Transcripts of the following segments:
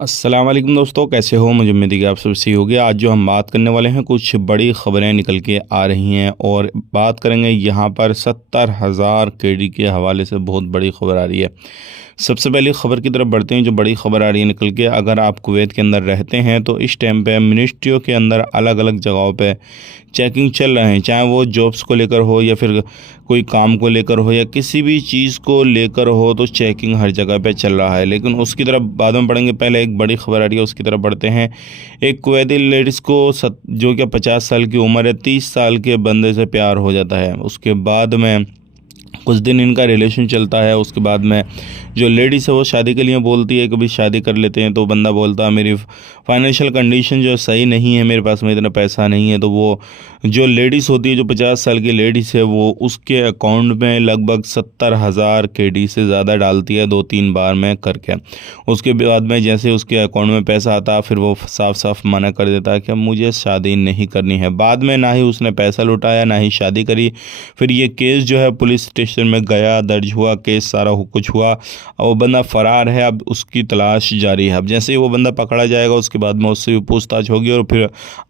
अस्सलाम वालेकुम दोस्तों, कैसे हो? मुझे उम्मीद है कि आप सब सही होगे। आज जो हम बात करने वाले हैं, कुछ बड़ी ख़बरें निकल के आ रही हैं और बात करेंगे यहाँ पर 70,000 केडी के हवाले से बहुत बड़ी ख़बर आ रही है। सबसे पहले ख़बर की तरफ बढ़ते हैं। जो बड़ी ख़बर आ रही है निकल के, अगर आप कुवैत के अंदर रहते हैं तो इस टाइम पे मिनिस्ट्रियों के अंदर अलग अलग जगहों पे चेकिंग चल रहे हैं, चाहे वो जॉब्स को लेकर हो या फिर कोई काम को लेकर हो या किसी भी चीज़ को लेकर हो, तो चेकिंग हर जगह पे चल रहा है। लेकिन उसकी तरफ बाद में बढ़ेंगे, पहले एक बड़ी खबर आ रही है उसकी तरफ बढ़ते हैं। एक कुवैती लेडीज़ को जो कि 50 साल की उम्र है, 30 साल के बंदे से प्यार हो जाता है। उसके बाद में कुछ दिन इनका रिलेशन चलता है। उसके बाद में जो लेडीज़ है वो शादी के लिए बोलती है, कभी शादी कर लेते हैं तो बंदा बोलता है मेरी फाइनेंशियल कंडीशन जो सही नहीं है, मेरे पास में इतना पैसा नहीं है। तो वो जो लेडीज़ होती है, जो 50 साल की लेडीज़ है, वो उसके अकाउंट में लगभग 70,000 केडी से ज़्यादा डालती है 2-3 बार में करके। उसके बाद में जैसे उसके अकाउंट में पैसा आता है, फिर वो साफ साफ मना कर देता है कि मुझे शादी नहीं करनी है। बाद में ना ही उसने पैसा लुटाया ना ही शादी करी। फिर ये केस जो है पुलिस स्टेशन में गया, दर्ज हुआ, केस सारा कुछ हुआ। वो बंदा फ़रार है, अब उसकी तलाश जारी है। अब जैसे ही वो बंदा पकड़ा जाएगा उसके बाद में उससे भी पूछताछ होगी और फिर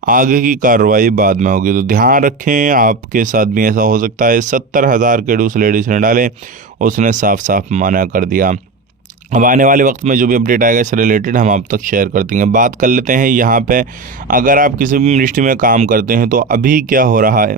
आगे की कार्रवाई बाद में होगी। तो ध्यान रखें, आपके साथ भी ऐसा हो सकता है। 70,000 केडी उस लेडीज ने डाले, उसने साफ साफ मना कर दिया। अब आने वाले वक्त में जो भी अपडेट आएगा इससे रिलेटेड हम आप तक शेयर कर देंगे। बात कर लेते हैं यहाँ पे, अगर आप किसी भी मिनिस्ट्री में काम करते हैं तो अभी क्या हो रहा है,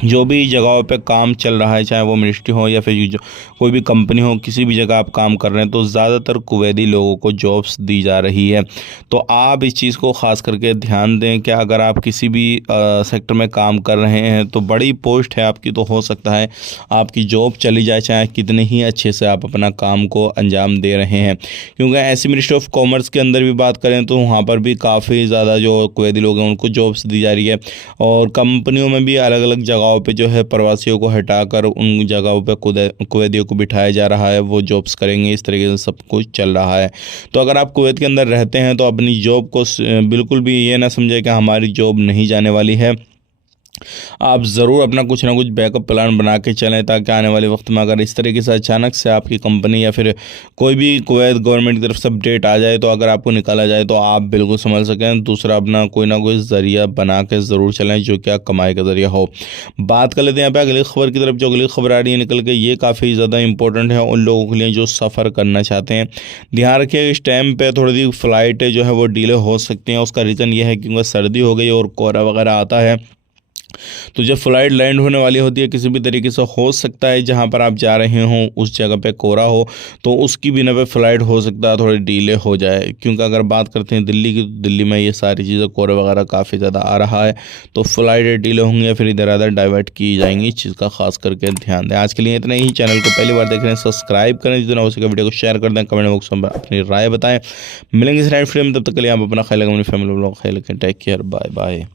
जो भी जगहों पे काम चल रहा है, चाहे वो मिनिस्ट्री हो या फिर जो कोई भी कंपनी हो, किसी भी जगह आप काम कर रहे हैं तो ज़्यादातर कुवैती लोगों को जॉब्स दी जा रही है। तो आप इस चीज़ को ख़ास करके ध्यान दें कि अगर आप किसी भी सेक्टर में काम कर रहे हैं तो बड़ी पोस्ट है आपकी, तो हो सकता है आपकी जॉब चली जाए, चाहे कितने ही अच्छे से आप अपना काम को अंजाम दे रहे हैं। क्योंकि ऐसी मिनिस्ट्री ऑफ कॉमर्स के अंदर भी बात करें तो वहाँ पर भी काफ़ी ज़्यादा जो कुवैती लोग हैं उनको जॉब्स दी जा रही है। और कंपनियों में भी अलग अलग जगहों पे जो है प्रवासियों को हटाकर उन जगहों पे कुवैतियों को बिठाया जा रहा है, वो जॉब्स करेंगे। इस तरीके से सब कुछ चल रहा है। तो अगर आप कुवैत के अंदर रहते हैं तो अपनी जॉब को बिल्कुल भी ये ना समझे कि हमारी जॉब नहीं जाने वाली है। आप ज़रूर अपना कुछ ना कुछ बैकअप प्लान बना के चलें, ताकि आने वाले वक्त में अगर इस तरीके से अचानक से आपकी कंपनी या फिर कोई भी कुवैत गवर्नमेंट की तरफ से अपडेट आ जाए, तो अगर आपको निकाला जाए तो आप बिल्कुल संभल सकें। दूसरा, अपना कोई ना कोई ज़रिया बना के ज़रूर चलें जो कि कमाई का ज़रिया हो। बात कर लेते हैं यहाँ पे अगली खबर की तरफ। जो अगली खबर आ रही है निकल के, ये काफ़ी ज़्यादा इंपॉर्टेंट है उन लोगों के लिए जो सफ़र करना चाहते हैं। ध्यान रखिए, इस टाइम पर थोड़ी सी फ़्लाइटें जो है वो डिले हो सकती हैं। उसका रीज़न ये है क्योंकि सर्दी हो गई और कोहरा वगैरह आता है। तो जब फ़्लाइट लैंड होने वाली होती है, किसी भी तरीके से हो सकता है जहां पर आप जा रहे हों उस जगह पे कोहरा हो, तो उसकी बिना पे फ़्लाइट हो सकता है थोड़ी डिले हो जाए। क्योंकि अगर बात करते हैं दिल्ली की, तो दिल्ली में ये सारी चीज़ें कोहरा वगैरह काफ़ी ज़्यादा आ रहा है, तो फ़्लाइट डिले होंगी या फिर इधर उधर डाइवर्ट की जाएंगी। इस चीज़ का खास करके ध्यान दें। आज के लिए इतना ही। चैनल को पहली बार देख रहे हैं सब्सक्राइब करें, जितना हो सके वीडियो को शेयर कर दें, कमेंट बॉक्स में अपनी राय बताएं। मिलेंगे इस नेक्स्ट वीडियो में, तब तक के लिए आप अपना ख्याल रखें, अपनी फैमिली लोग ख्याल रखें। Take care, bye bye.